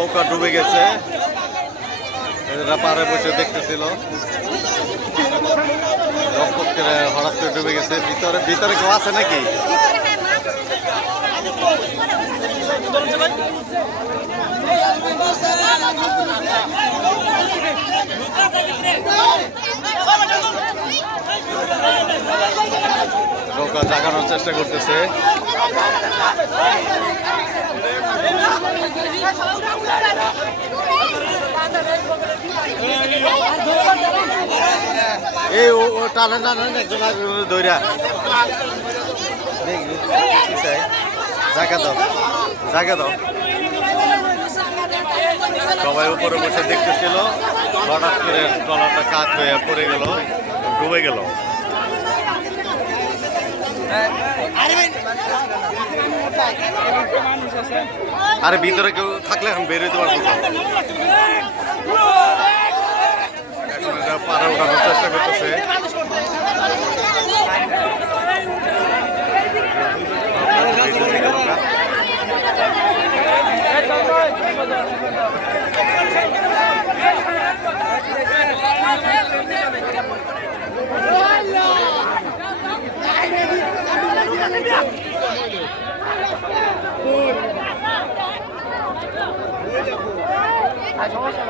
নৌকা ডুবে গেছে। পাড়ে বসে দেখতেছিল। হঠাৎ করে ডুবে গেছে। ভিতরে ভিতরে কেউ আছে নাকি? নৌকা জাগানোর চেষ্টা করতেছে। এই ও একজন দাও সবাই উপরে বসে দেখতেছিল, হঠাৎ করে টলাটা কাত হয়ে পড়ে গেল, ডুবে গেল। আরে ভিতরে কেউ থাকলে এখন বেরিয়ে দেওয়ার কথা এটা ওঠানোর চেষ্টা করতেছে। সমস্যা